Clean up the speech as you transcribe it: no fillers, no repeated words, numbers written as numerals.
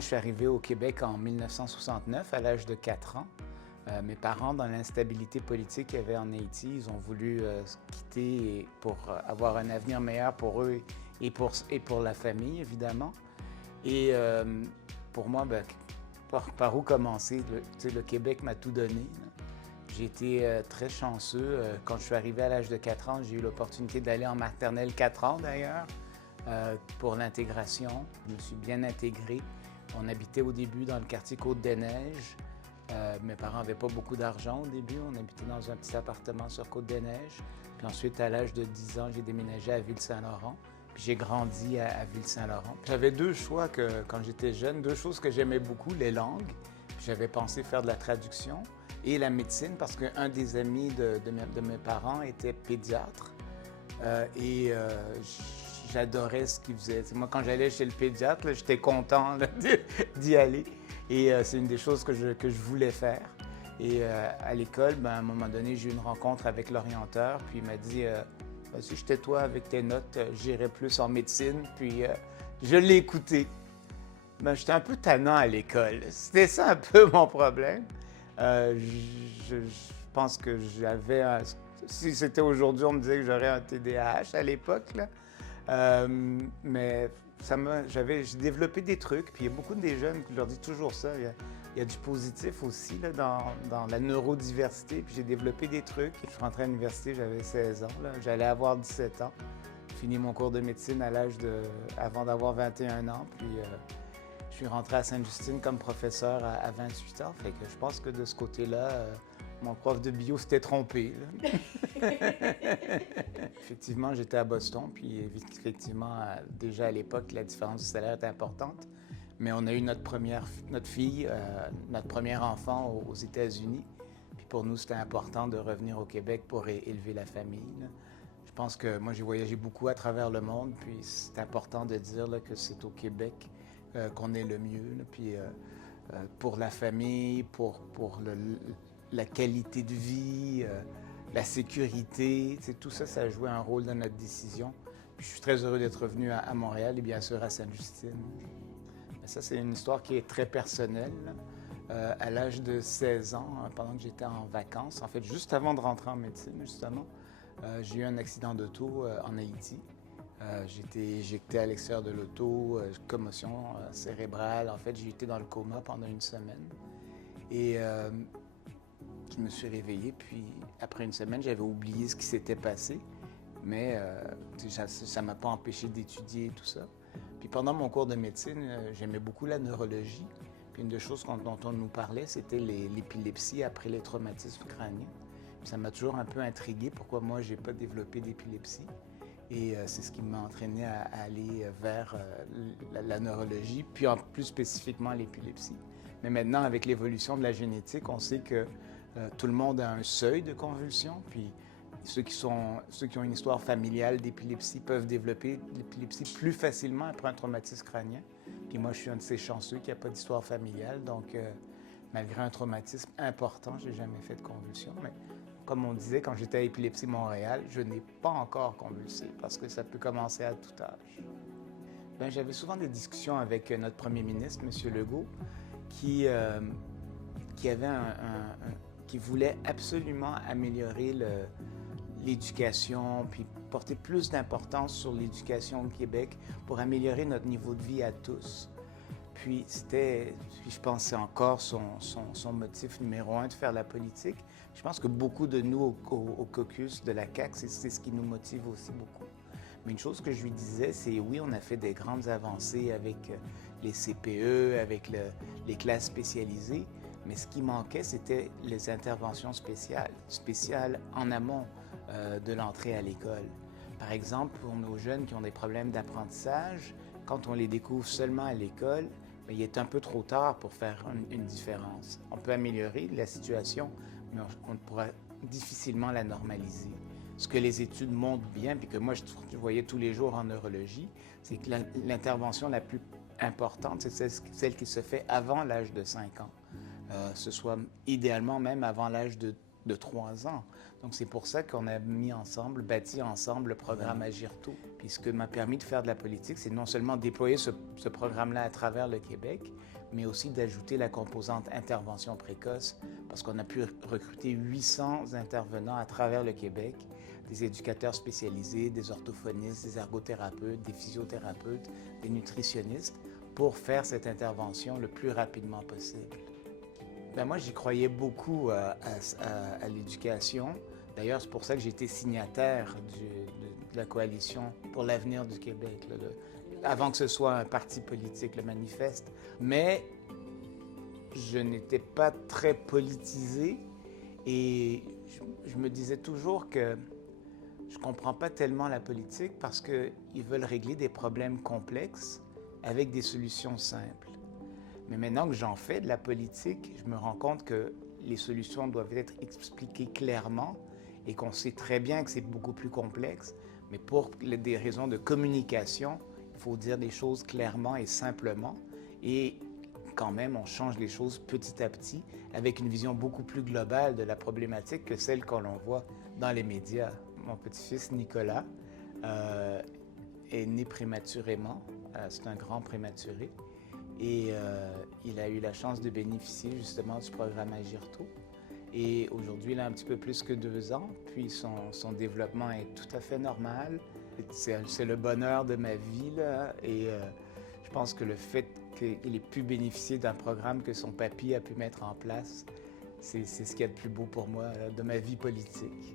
Moi, je suis arrivé au Québec en 1969, à l'âge de 4 ans. Mes parents, dans l'instabilité politique qu'il y avait en Haïti, ils ont voulu se quitter pour avoir un avenir meilleur pour eux et pour la famille, évidemment. Et pour moi, ben, par où commencer? Le Québec m'a tout donné. J'ai été très chanceux. Quand je suis arrivé à l'âge de 4 ans, j'ai eu l'opportunité d'aller en maternelle 4 ans d'ailleurs pour l'intégration. Je me suis bien intégré. On habitait au début dans le quartier Côte-des-Neiges. Mes parents n'avaient pas beaucoup d'argent au début. On habitait dans un petit appartement sur Côte-des-Neiges. Puis ensuite, à l'âge de 10 ans, j'ai déménagé à Ville-Saint-Laurent. Puis j'ai grandi à Ville-Saint-Laurent. J'avais deux choix quand j'étais jeune, deux choses que j'aimais beaucoup, les langues. Puis j'avais pensé faire de la traduction et la médecine parce qu'un des amis de mes parents était pédiatre. J'adorais ce qu'il faisait. Moi, quand j'allais chez le pédiatre, j'étais content là, d'y aller. Et c'est une des choses que je voulais faire. Et à l'école, à un moment donné, j'ai eu une rencontre avec l'orienteur. Puis il m'a dit si j'étais toi avec tes notes, j'irais plus en médecine. Puis je l'ai écouté. J'étais un peu tannant à l'école. C'était ça un peu mon problème. Je pense que j'avais si c'était aujourd'hui, on me disait que j'aurais un TDAH à l'époque. Mais j'ai développé des trucs, puis il y a beaucoup de jeunes qui leur disent toujours ça. Il y a du positif aussi là, dans la neurodiversité, puis j'ai développé des trucs. Je suis rentré à l'université, j'avais 16 ans, j'allais avoir 17 ans. J'ai fini mon cours de médecine avant d'avoir 21 ans, puis je suis rentré à Sainte-Justine comme professeur à 28 ans. Fait que je pense que de ce côté-là, mon prof de bio s'était trompé. Effectivement, j'étais à Boston, puis effectivement, déjà à l'époque, la différence du salaire était importante. Mais on a eu notre fille, notre premier enfant aux États-Unis. Puis pour nous, c'était important de revenir au Québec pour élever la famille. Là. Je pense que moi, j'ai voyagé beaucoup à travers le monde, puis c'est important de dire là, que c'est au Québec qu'on est le mieux. Là. Puis pour la famille, pour la qualité de vie, la sécurité, tout ça, ça a joué un rôle dans notre décision. Puis je suis très heureux d'être revenu à Montréal et bien sûr à Sainte-Justine. Mais ça, c'est une histoire qui est très personnelle. À l'âge de 16 ans, pendant que j'étais en vacances, en fait, juste avant de rentrer en médecine, justement, j'ai eu un accident d'auto en Haïti. J'ai été éjecté à l'extérieur de l'auto, commotion cérébrale. En fait, j'ai été dans le coma pendant une semaine. Et je me suis réveillé, puis après une semaine, j'avais oublié ce qui s'était passé. Mais ça ne m'a pas empêché d'étudier et tout ça. Puis pendant mon cours de médecine, j'aimais beaucoup la neurologie. Puis une des choses dont on nous parlait, c'était l'épilepsie après les traumatismes crâniens. Puis ça m'a toujours un peu intrigué pourquoi moi, je n'ai pas développé d'épilepsie. Et c'est ce qui m'a entraîné à aller vers la neurologie, puis plus spécifiquement l'épilepsie. Mais maintenant, avec l'évolution de la génétique, on sait que tout le monde a un seuil de convulsion, puis ceux qui ont une histoire familiale d'épilepsie peuvent développer l'épilepsie plus facilement après un traumatisme crânien. Puis moi, je suis un de ces chanceux qui n'a pas d'histoire familiale, donc malgré un traumatisme important, je n'ai jamais fait de convulsion. Mais comme on disait, quand j'étais à Épilepsie Montréal, je n'ai pas encore convulsé parce que ça peut commencer à tout âge. J'avais souvent des discussions avec notre premier ministre, M. Legault, qui voulait absolument améliorer l'éducation, puis porter plus d'importance sur l'éducation au Québec pour améliorer notre niveau de vie à tous. Puis je pense que c'est encore son motif numéro un de faire la politique. Je pense que beaucoup de nous au caucus de la CAQ, c'est ce qui nous motive aussi beaucoup. Mais une chose que je lui disais, c'est oui, on a fait des grandes avancées avec les CPE, avec les classes spécialisées, mais ce qui manquait, c'était les interventions spéciales en amont de l'entrée à l'école. Par exemple, pour nos jeunes qui ont des problèmes d'apprentissage, quand on les découvre seulement à l'école, il est un peu trop tard pour faire une différence. On peut améliorer la situation, mais on pourra difficilement la normaliser. Ce que les études montrent bien, puis que moi je voyais tous les jours en neurologie, c'est que l'intervention la plus importante, c'est celle qui se fait avant l'âge de 5 ans. Ce soit idéalement même avant l'âge de de 3 ans. Donc c'est pour ça qu'on a bâti ensemble le programme Agir Tôt. Puis ce que m'a permis de faire de la politique, c'est non seulement déployer ce programme-là à travers le Québec, mais aussi d'ajouter la composante intervention précoce, parce qu'on a pu recruter 800 intervenants à travers le Québec, des éducateurs spécialisés, des orthophonistes, des ergothérapeutes, des physiothérapeutes, des nutritionnistes, pour faire cette intervention le plus rapidement possible. Ben moi, j'y croyais beaucoup à l'éducation. D'ailleurs, c'est pour ça que j'ai été signataire de la Coalition pour l'avenir du Québec, avant que ce soit un parti politique, le manifeste. Mais je n'étais pas très politisé et je me disais toujours que je ne comprends pas tellement la politique parce qu'ils veulent régler des problèmes complexes avec des solutions simples. Mais maintenant que j'en fais de la politique, je me rends compte que les solutions doivent être expliquées clairement et qu'on sait très bien que c'est beaucoup plus complexe, mais pour des raisons de communication, il faut dire des choses clairement et simplement. Et quand même, on change les choses petit à petit avec une vision beaucoup plus globale de la problématique que celle qu'on voit dans les médias. Mon petit-fils Nicolas est né prématurément. C'est un grand prématuré. Et il a eu la chance de bénéficier justement du programme Agir Tôt. Et aujourd'hui, il a un petit peu plus que 2 ans, puis son développement est tout à fait normal. C'est le bonheur de ma vie, là. Et je pense que le fait qu'il ait pu bénéficier d'un programme que son papy a pu mettre en place, c'est ce qu'il y a de plus beau pour moi, là, de ma vie politique.